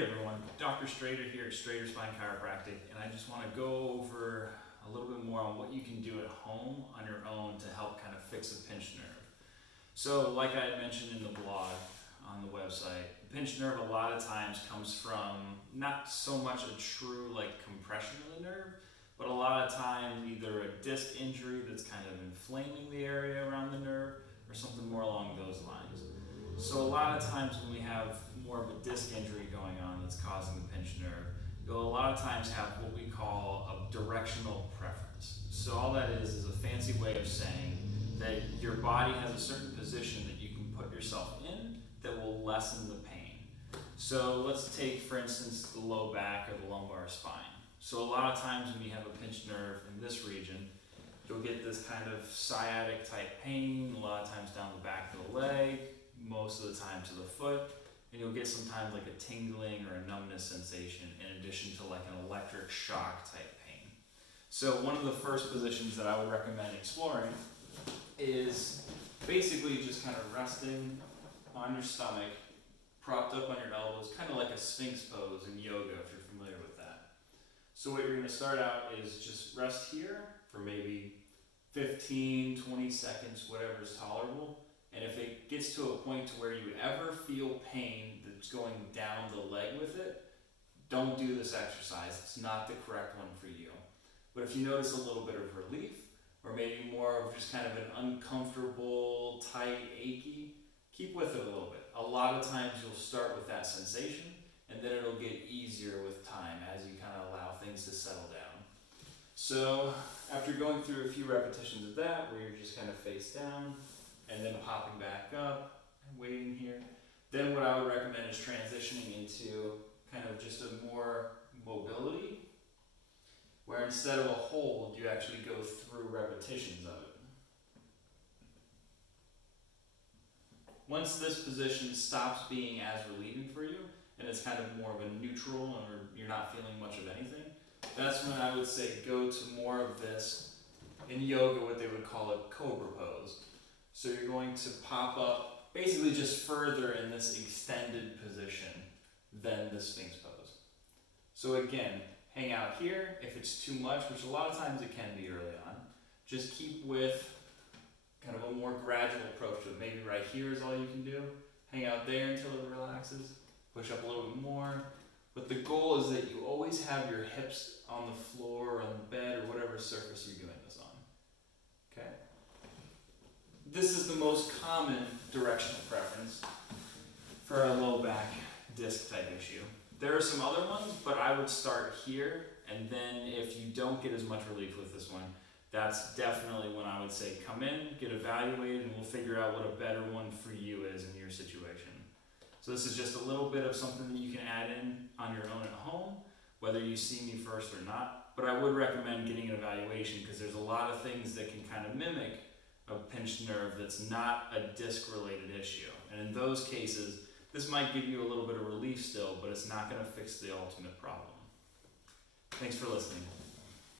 Hey everyone, Dr. Strader here at Strader Spine Chiropractic, and I just want to go over a little bit more on what you can do at home on your own to help kind of fix a pinched nerve. So like I had mentioned in the blog on the website, the pinched nerve a lot of times comes from not so much a true compression of the nerve, but a lot of times either a disc injury that's kind of inflaming the area around the nerve or something more along those lines. So a lot of times when we have more of a disc injury going on that's causing the pinched nerve, you'll a lot of times have what we call a directional preference. So all that is a fancy way of saying that your body has a certain position that you can put yourself in that will lessen the pain. So let's take, for instance, the low back or the lumbar spine. So a lot of times when you have a pinched nerve in this region, you'll get this kind of sciatic type pain, a lot of times down the back of the leg, most of the time to the foot, and you'll get sometimes like a tingling or a numbness sensation in addition to like an electric shock type pain. So one of the first positions that I would recommend exploring is basically just kind of resting on your stomach, propped up on your elbows, kind of like a sphinx pose in yoga if you're familiar with that. So what you're going to start out is just rest here for maybe 15, 20 seconds, whatever is tolerable. And if it gets to a point to where you ever feel pain that's going down the leg with it, don't do this exercise. It's not the correct one for you. But if you notice a little bit of relief, or maybe more of just kind of an uncomfortable, tight, achy, keep with it a little bit. A lot of times you'll start with that sensation, and then it'll get easier with time as you kind of allow things to settle down. So after going through a few repetitions of that, where you're just kind of face down, and then popping back up and waiting here. Then what I would recommend is transitioning into kind of just a more mobility, where instead of a hold, you actually go through repetitions of it. Once this position stops being as relieving for you, and it's kind of more of a neutral, or you're not feeling much of anything, that's when I would say go to more of this, in yoga, what they would call a cobra pose. So you're going to pop up basically just further in this extended position than the Sphinx pose. So again, hang out here. If it's too much, which a lot of times it can be early on, just keep with kind of a more gradual approach to it. Maybe right here is all you can do. Hang out there until it relaxes. Push up a little bit more. But the goal is that you always have your hips on the floor or on the bed or whatever surface you're doing this on. Okay? This is the most common directional preference for a low back disc type issue. There are some other ones, but I would start here, and then if you don't get as much relief with this one, that's definitely when I would say come in, get evaluated, and we'll figure out what a better one for you is in your situation. So this is just a little bit of something that you can add in on your own at home, whether you see me first or not, but I would recommend getting an evaluation because there's a lot of things that can kind of mimic a pinched nerve that's not a disc-related issue. And in those cases, this might give you a little bit of relief still, but it's not going to fix the ultimate problem. Thanks for listening.